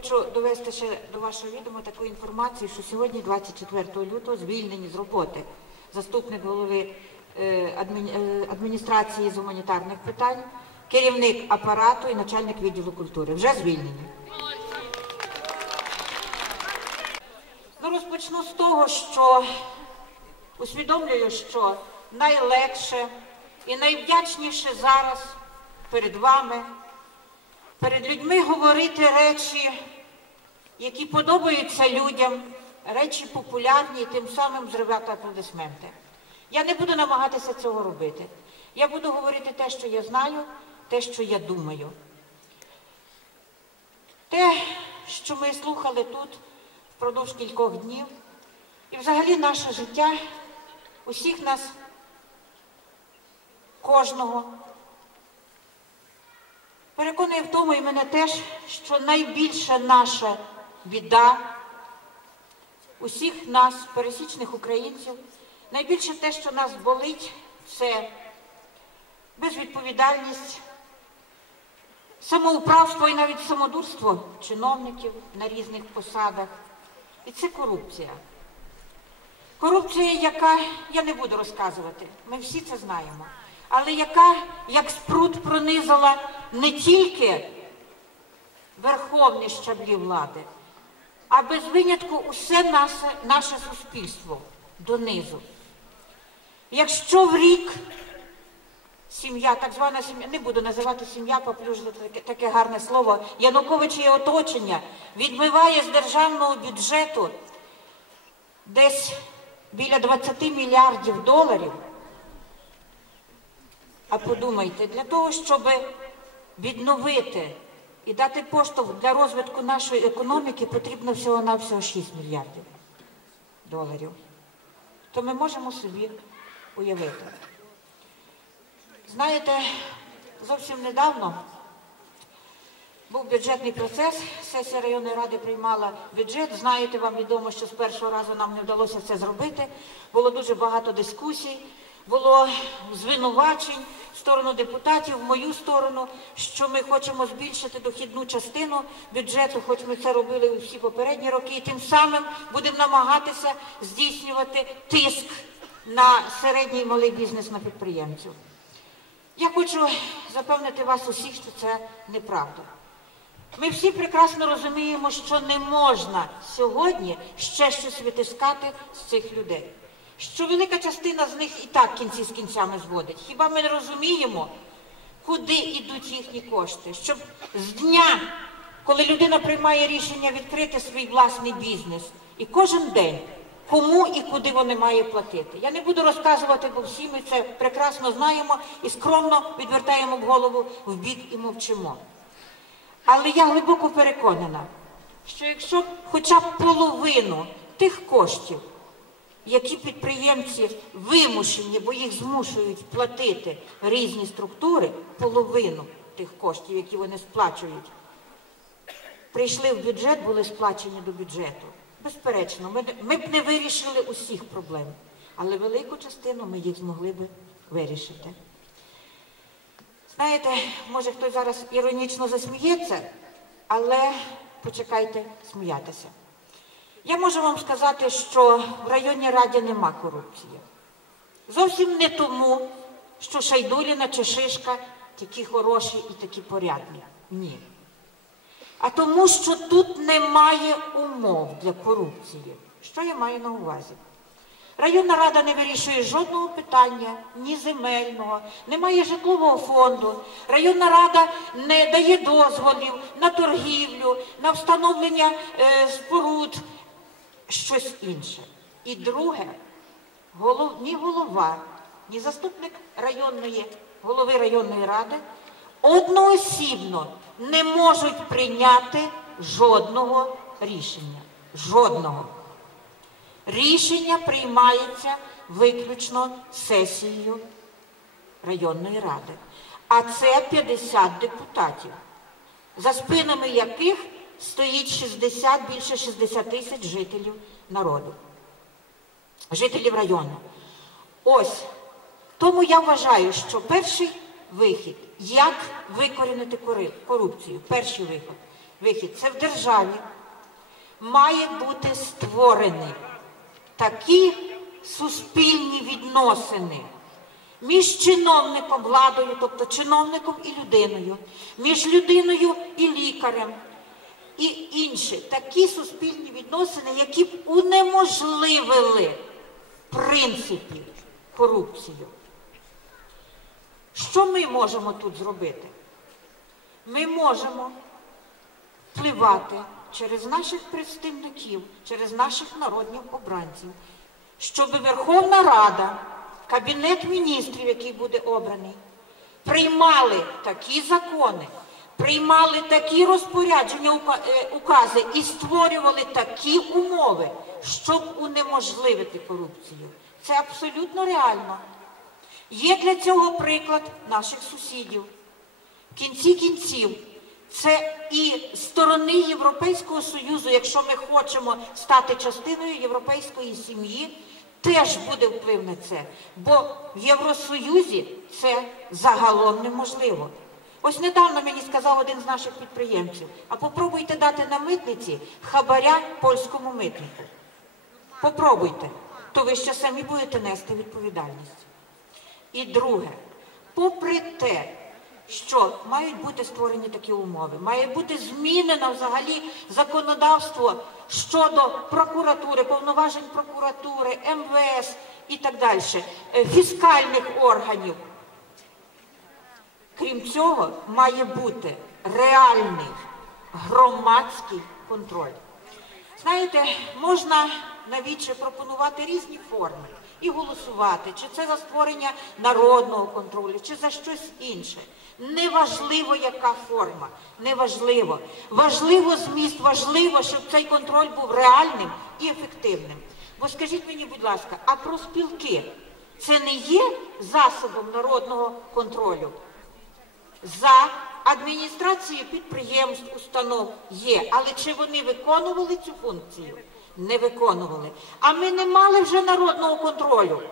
Хочу довести ще до вашого відома таку інформацію, що сьогодні, 24 лютого, звільнені з роботи заступник голови е, е, адміністрації з гуманітарних питань, керівник апарату і начальник відділу культури. Вже звільнені. Ну, розпочну з того, що усвідомлюю, що найлегше і найвдячніше зараз перед вами, перед людьми говорити речі, які подобаються людям, речі популярні тим самим зривати аплодисменти. Я не буду намагатися цього робити. Я буду говорити те, що я знаю, те, що я думаю. Те, що ми слухали тут впродовж кількох днів, і взагалі наше життя, усіх нас, кожного, переконує в тому і мене теж, що найбільша наша біда усіх нас, пересічних українців, найбільше те, що нас болить, це безвідповідальність, самоуправство і навіть самодурство чиновників на різних посадах. І це корупція. Корупція, яка, я не буду розказувати, ми всі це знаємо, але яка, як спрут, пронизала не тільки верховні щаблі влади, а без винятку усе наше, наше суспільство донизу. Якщо в рік сім'я, так звана сім'я, не буду називати сім'я, поплюжити таке, таке гарне слово, Януковича і оточення відмиває з державного бюджету десь біля 20 мільярдів доларів. А подумайте, для того, щоб відновити і дати поштовх для розвитку нашої економіки, потрібно всього-навсього 6 мільярдів доларів. То ми можемо собі уявити. Знаєте, зовсім недавно був бюджетний процес, сесія районної ради приймала бюджет. Знаєте, вам відомо, що з першого разу нам не вдалося це зробити. Було дуже багато дискусій, було звинувачень в сторону депутатів, в мою сторону, що ми хочемо збільшити дохідну частину бюджету, хоч ми це робили у всі попередні роки, і тим самим будемо намагатися здійснювати тиск на середній і малий бізнес на підприємців. Я хочу запевнити вас усіх, що це неправда. Ми всі прекрасно розуміємо, що не можна сьогодні ще щось витискати з цих людей. Що велика частина з них і так кінці з кінцями зводить. Хіба ми не розуміємо, куди йдуть їхні кошти? Щоб з дня, коли людина приймає рішення відкрити свій власний бізнес, і кожен день кому і куди вони мають платити. Я не буду розказувати, бо всі ми це прекрасно знаємо і скромно відвертаємо голову в бік і мовчимо. Але я глибоко переконана, що якщо хоча б половину тих коштів, які підприємці вимушені, бо їх змушують платити різні структури, половину тих коштів, які вони сплачують, прийшли в бюджет, були сплачені до бюджету. Безперечно, ми, б не вирішили усіх проблем, але велику частину ми їх змогли би вирішити. Знаєте, може хтось зараз іронічно засміється, але почекайте сміятися. Я можу вам сказати, що в районній раді нема корупції. Зовсім не тому, що Шайдуліна чи Шишка такі хороші і такі порядні. Ні. А тому, що тут немає умов для корупції. Що я маю на увазі? Районна рада не вирішує жодного питання, ні земельного, немає житлового фонду. Районна рада не дає дозволів на торгівлю, на встановлення е, споруд, щось інше. І друге, голов, ні голова, ні заступник районної, голови районної ради одноосібно не можуть прийняти жодного рішення. Жодного. Рішення приймається виключно сесією районної ради. А це 50 депутатів, за спинами яких стоїть 60, більше 60 тисяч жителів народу, жителів району. Ось. Тому я вважаю, що перший вихід, як викорінити корупцію, перший вихід, вихід це в державі має бути створені такі суспільні відносини між чиновником, владою, тобто чиновником і людиною, між людиною і лікарем, і інші такі суспільні відносини, які б унеможливили в принципі корупцію. Що ми можемо тут зробити? Ми можемо впливати через наших представників, через наших народних обранців, щоб Верховна Рада, Кабінет міністрів, який буде обраний, приймали такі закони, приймали такі розпорядження, е, укази і створювали такі умови, щоб унеможливити корупцію. Це абсолютно реально. Є для цього приклад наших сусідів. В кінці кінців це і сторони Європейського Союзу, якщо ми хочемо стати частиною європейської сім'ї, теж буде вплив на це. Бо в Євросоюзі це загалом неможливо. Ось недавно мені сказав один з наших підприємців, а попробуйте дати на митниці хабаря польському митнику. Попробуйте, то ви ще самі будете нести відповідальність. І друге, попри те, що мають бути створені такі умови, має бути змінено взагалі законодавство щодо прокуратури, повноважень прокуратури, МВС і так далі, е, фіскальних органів. Крім цього, має бути реальний громадський контроль. Знаєте, можна навіче пропонувати різні форми і голосувати, чи це за створення народного контролю, чи за щось інше. Неважливо, яка форма, неважливо. Важливо зміст, важливо, щоб цей контроль був реальним і ефективним. Бо скажіть мені, будь ласка, а про спілки це не є засобом народного контролю? За адміністрацією підприємств, установ є, але чи вони виконували цю функцію? Не виконували. А ми не мали вже народного контролю.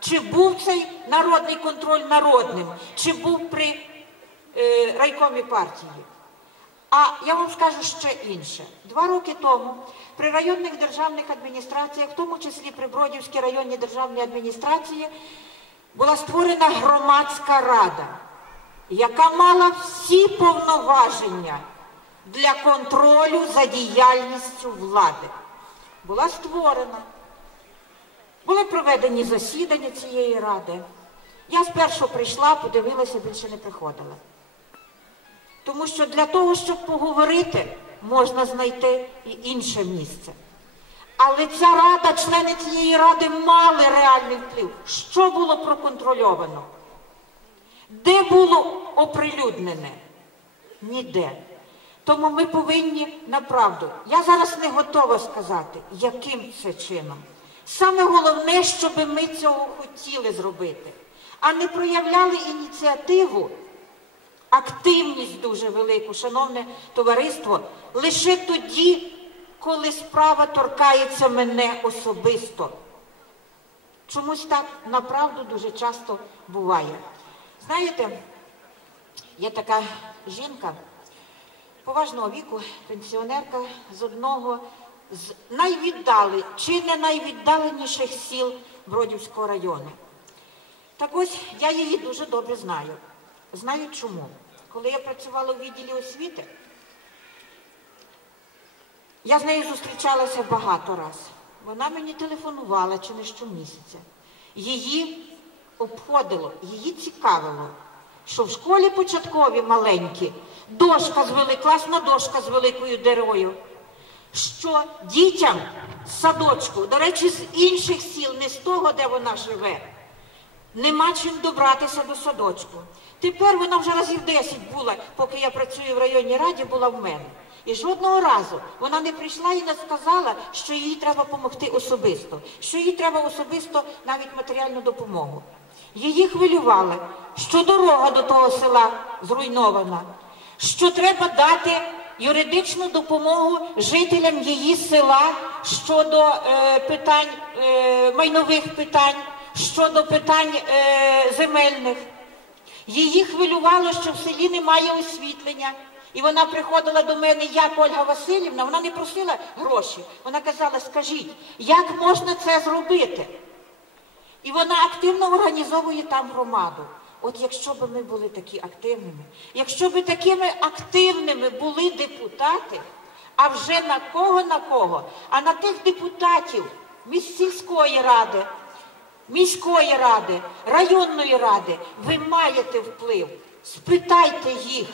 Чи був цей народний контроль народним, чи був при е, райкомі партії? А я вам скажу ще інше. Два роки тому при районних державних адміністраціях, в тому числі при Бродівській районній державній адміністрації, була створена громадська рада, яка мала всі повноваження для контролю за діяльністю влади. Була створена. Були проведені засідання цієї ради. Я спершу прийшла, подивилася, більше не приходила. Тому що для того, щоб поговорити, можна знайти і інше місце. Але ця рада, члени цієї ради мали реальний вплив. Що було проконтрольовано? Де було оприлюднене? Ніде. Тому ми повинні направду. Я зараз не готова сказати, яким це чином. Саме головне, щоб ми цього хотіли зробити, а не проявляли ініціативу, активність дуже велику, шановне товариство, лише тоді, коли справа торкається мене особисто. Чомусь так направду дуже часто буває. Знаєте, є така жінка поважного віку, пенсіонерка з одного з найвіддали, чи не найвіддаленіших сіл Бродівського району. Так ось я її дуже добре знаю. Знаю чому. Коли я працювала у відділі освіти, я з нею зустрічалася багато раз. Вона мені телефонувала чи не щомісяця. Її обходило, її цікавило, що в школі початкові маленькі дошка з вели, класна дошка з великою дерою, що дітям з садочку, до речі, з інших сіл, не з того, де вона живе, нема чим добратися до садочку. Тепер вона вже разів 10 була, поки я працюю в районній раді, була в мене. І жодного разу вона не прийшла і не сказала, що їй треба допомогти особисто, що їй треба особисто навіть матеріальну допомогу. Її хвилювало, що дорога до того села зруйнована, що треба дати юридичну допомогу жителям її села щодо е, питань е, майнових питань, щодо питань е, земельних. Її хвилювало, що в селі немає освітлення. І вона приходила до мене, як Ольга Васильівна, вона не просила гроші. Вона казала, скажіть, як можна це зробити? І вона активно організовує там громаду. От якщо б ми були такі активними, якщо б такими активними були депутати, а вже на кого на кого, а на тих депутатів міс- сільської ради, міської ради, районної ради, ви маєте вплив. Спитайте їх.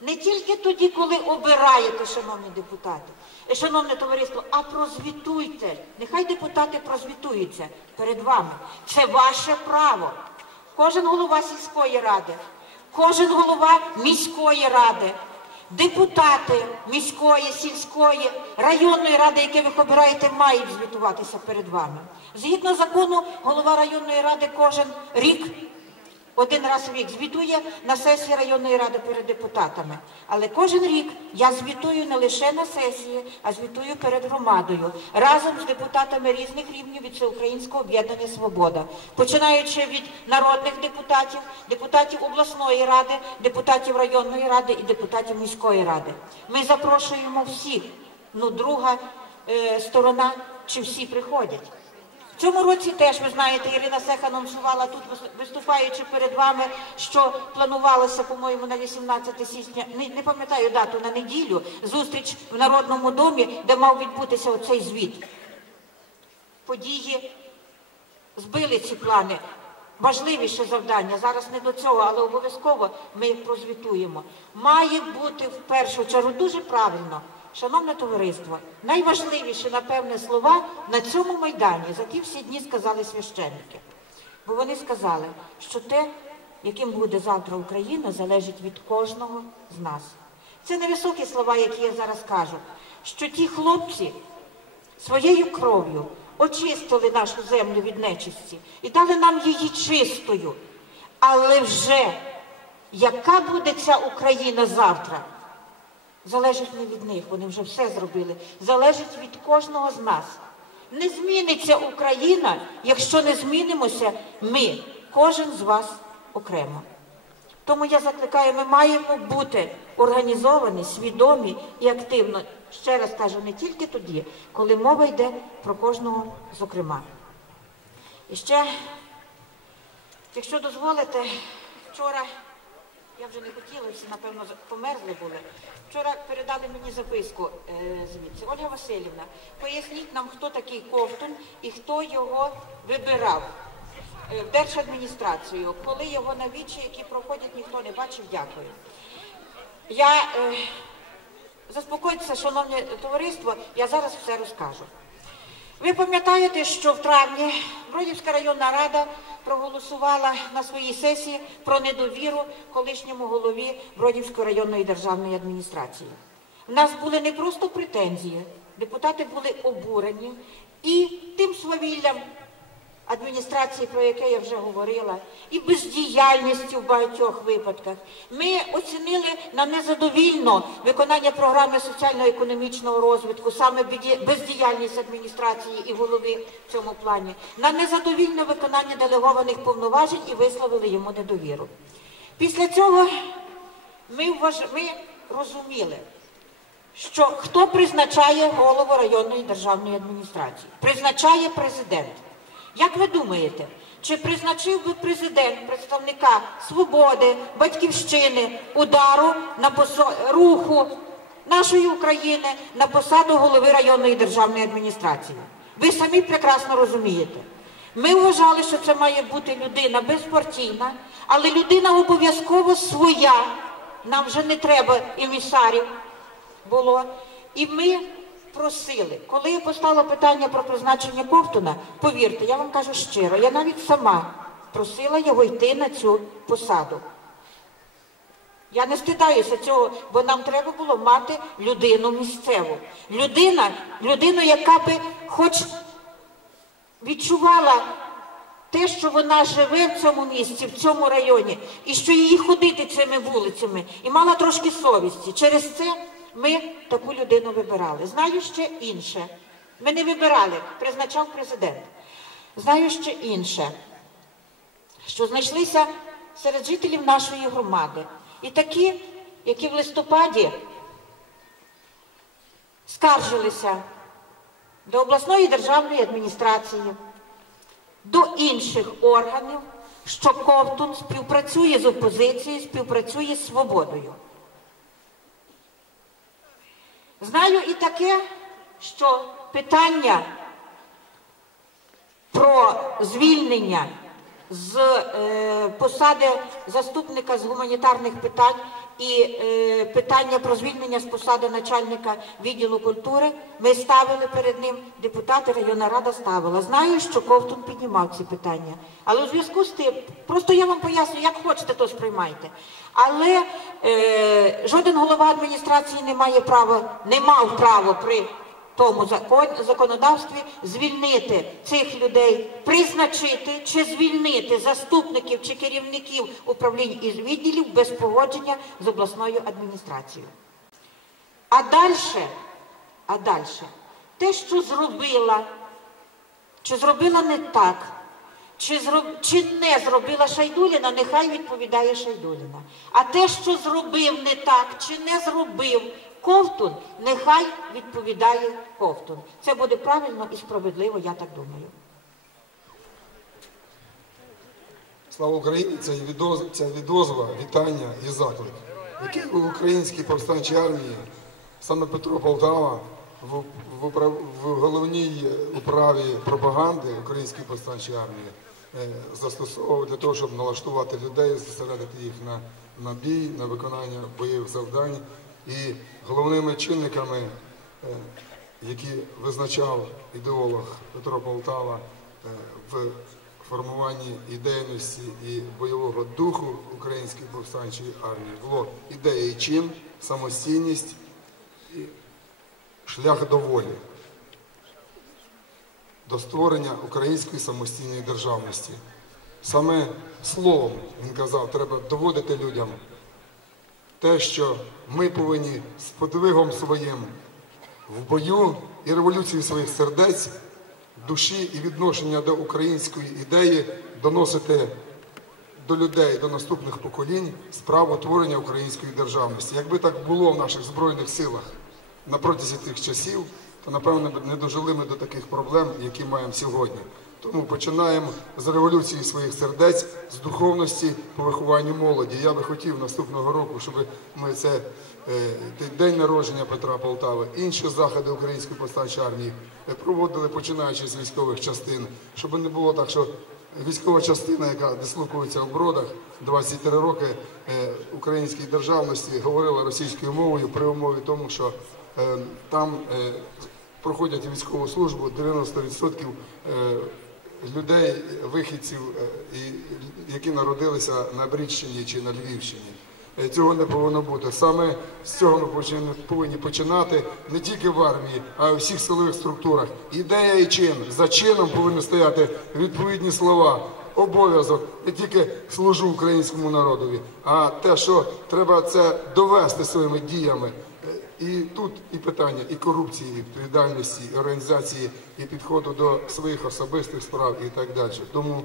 Не тільки тоді, коли обираєте, шановні депутати, шановне товариство, а прозвітуйте. Нехай депутати прозвітуються перед вами. Це ваше право. Кожен голова сільської ради, кожен голова міської ради, депутати міської, сільської, районної ради, які ви обираєте, мають звітуватися перед вами. Згідно закону, голова районної ради кожен рік один раз в рік звітує на сесії районної ради перед депутатами. Але кожен рік я звітую не лише на сесії, а звітую перед громадою разом з депутатами різних рівнів від Всеукраїнського об'єднання Свобода, починаючи від народних депутатів, депутатів обласної ради, депутатів районної ради і депутатів міської ради. Ми запрошуємо всіх. Ну, друга е, сторона, чи всі приходять. Цьому році теж, ви знаєте, Ірина Сех анонсувала тут, виступаючи перед вами, що планувалося, по-моєму, на 18 січня, не, не пам'ятаю дату, на неділю, зустріч в Народному домі, де мав відбутися оцей звіт. Події збили ці плани. Важливіше завдання, зараз не до цього, але обов'язково ми їх прозвітуємо. Має бути в першу чергу дуже правильно, шановне товариство, найважливіші, напевне, слова на цьому майдані за ті всі дні сказали священники. Бо вони сказали, що те, яким буде завтра Україна, залежить від кожного з нас. Це невисокі слова, які я зараз кажу, що ті хлопці, своєю кров'ю очистили нашу землю від нечисті і дали нам її чистою. Але вже яка буде ця Україна завтра, залежить не від них, вони вже все зробили. Залежить від кожного з нас. Не зміниться Україна, якщо не змінимося ми, кожен з вас окремо. Тому я закликаю, ми маємо бути організовані, свідомі і активно. Ще раз кажу, не тільки тоді, коли мова йде про кожного зокрема. І ще, якщо дозволите, вчора, я вже не хотіла, всі, напевно, померзли були. Вчора передали мені записку е, звідси. Ольга Васильівна, поясніть нам, хто такий Ковтун і хто його вибирав е, в держадміністрацію. Коли його навічі, які проходять, ніхто не бачив, дякую. Я е, заспокойтеся, шановне товариство, я зараз все розкажу. Ви пам'ятаєте, що в травні Бродівська районна рада проголосувала на своїй сесії про недовіру колишньому голові Бродівської районної державної адміністрації. У нас були не просто претензії, депутати були обурені і тим свавіллям адміністрації, про яке я вже говорила, і бездіяльністю в багатьох випадках. Ми оцінили на незадовільно виконання програми соціально-економічного розвитку, саме бездіяльність адміністрації і голови в цьому плані, на незадовільне виконання делегованих повноважень і висловили йому недовіру. Після цього ми, вваж... ми розуміли, що хто призначає голову районної державної адміністрації? Призначає президент. Як ви думаєте, чи призначив би президент представника свободи, батьківщини, удару на посо... руху нашої України на посаду голови районної державної адміністрації? Ви самі прекрасно розумієте. Ми вважали, що це має бути людина безпартійна, але людина обов'язково своя. Нам вже не треба емісарів було. І ми просили, коли я поставила питання про призначення Ковтуна, повірте, я вам кажу щиро, я навіть сама просила його йти на цю посаду. Я не стидаюся цього, бо нам треба було мати людину місцеву. Людина, людину, яка би хоч відчувала те, що вона живе в цьому місці, в цьому районі, і що її ходити цими вулицями, і мала трошки совісті. Через це ми таку людину вибирали. Знаю ще інше. Ми не вибирали, призначав президент. Знаю ще інше, що знайшлися серед жителів нашої громади. І такі, які в листопаді скаржилися до обласної державної адміністрації, до інших органів, що Ковтун співпрацює з опозицією, співпрацює з свободою. Знаю і таке, що питання про звільнення з е, посади заступника з гуманітарних питань і е, питання про звільнення з посади начальника відділу культури ми ставили перед ним, депутати районна рада ставила. Знаю, що Ковтун піднімав ці питання. Але у зв'язку з тим, просто я вам поясню, як хочете, то сприймайте. Але е, жоден голова адміністрації не має права, не мав права при тому закон, законодавстві звільнити цих людей, призначити чи звільнити заступників чи керівників управлінь і відділів без погодження з обласною адміністрацією. А далі, а далі, те, що зробила, чи зробила не так, чи, зроб... чи не зробила Шайдуліна, нехай відповідає Шайдуліна. А те, що зробив не так, чи не зробив Ковтун, нехай відповідає Ковтун. Це буде правильно і справедливо, я так думаю. Слава Україні! Це відозва, вітання і заклик, який у українській повстанчій армії, саме Петро Полтава, в, в, в головній управі пропаганди української повстанчої армії е, застосовував для того, щоб налаштувати людей, зосередити їх на, на бій, на виконання бойових завдань. І головними чинниками, е, які визначав ідеолог Петро Полтава е, в формуванні ідейності і бойового духу української повстанчої армії було ідея і чин, самостійність і шлях до волі, до створення української самостійної державності. Саме словом він казав, треба доводити людям те, що ми повинні з подвигом своїм в бою і революції своїх сердець, душі і відношення до української ідеї доносити до людей, до наступних поколінь справу творення української державності. Якби так було в наших збройних силах на протязі тих часів, то напевно не дожили ми до таких проблем, які маємо сьогодні. Тому починаємо з революції своїх сердець, з духовності по вихованню молоді. Я би хотів наступного року, щоб ми це е, день народження Петра Полтави, інші заходи української повстанчої армії е, проводили починаючи з військових частин, щоб не було так, що військова частина, яка дислокується в бродах 23 роки е, українській державності, говорила російською мовою при умові тому, що там проходять військову службу 90% е, людей, вихідців, е, які народилися на Брідщині чи на Львівщині. Е, Цього не повинно бути. Саме з цього ми повинні починати не тільки в армії, а й у всіх силових структурах. Ідея і чин. За чином повинні стояти відповідні слова. Обов'язок не тільки служу українському народові, а те, що треба це довести своїми діями. І тут і питання і корупції, і відповідальності, і організації, і підходу до своїх особистих справ і так далі. Тому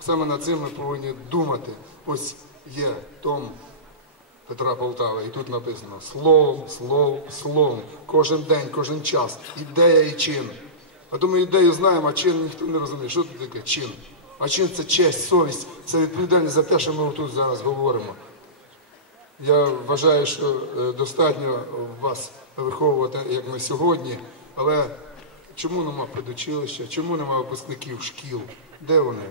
саме над цим ми повинні думати. Ось є том Петра Полтава, і тут написано словом, словом, словом. Кожен день, кожен час. Ідея і чин. А то ми ідею знаємо, а чин ніхто не розуміє. Що це таке чин? А чин це честь, совість, це відповідальність за те, що ми тут зараз говоримо. Я вважаю, що е, достатньо вас виховувати, як ми сьогодні, але чому нема предучилища, чому нема випускників шкіл? Де вони?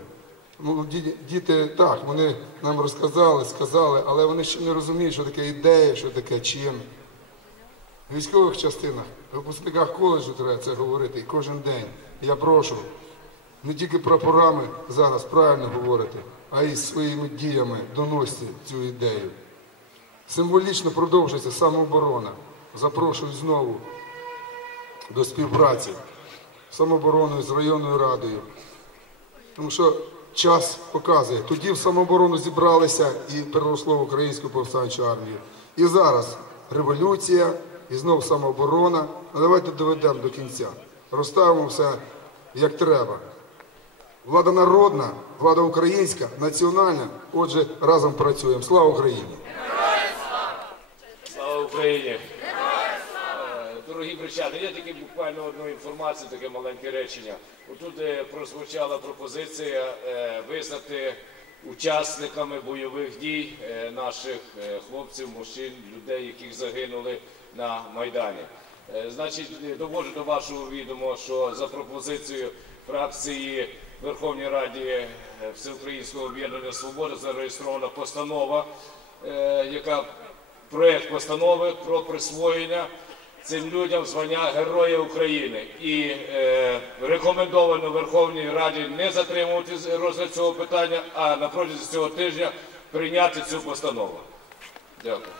Ну, діти так, вони нам розказали, сказали, але вони ще не розуміють, що таке ідея, що таке чин. В військових частинах, в випускниках коледжу треба це говорити і кожен день. Я прошу, не тільки прапорами зараз правильно говорити, а й своїми діями доносити цю ідею. Символічно продовжується самооборона. Запрошую знову до співпраці з самообороною, з районною радою. Тому що час показує. Тоді в самооборону зібралися і переросло в українську повстанчу армію. І зараз революція, і знов самооборона. А давайте доведемо до кінця. Розставимо все як треба. Влада народна, влада українська, національна. Отже, разом працюємо. Слава Україні! Україні! Е, Дорогі бричани, є тільки буквально одну інформацію, таке маленьке речення. Отут е, прозвучала пропозиція е, визнати учасниками бойових дій наших хлопців, мужчин, людей, яких загинули на Майдані. Значить, доводжу до вашого відома, що за пропозицією фракції в Верховній Раді е, Всеукраїнського об'єднання Свобода зареєстрована постанова, яка проект постанови про присвоєння цим людям звання Героя України. І е, рекомендовано Верховній Раді не затримувати розгляд цього питання, а на протязі цього тижня прийняти цю постанову. Дякую.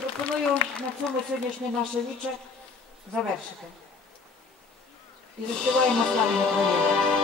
Пропоную на цьому сьогоднішнє наше віче завершити. І заспіваємо славі Україні.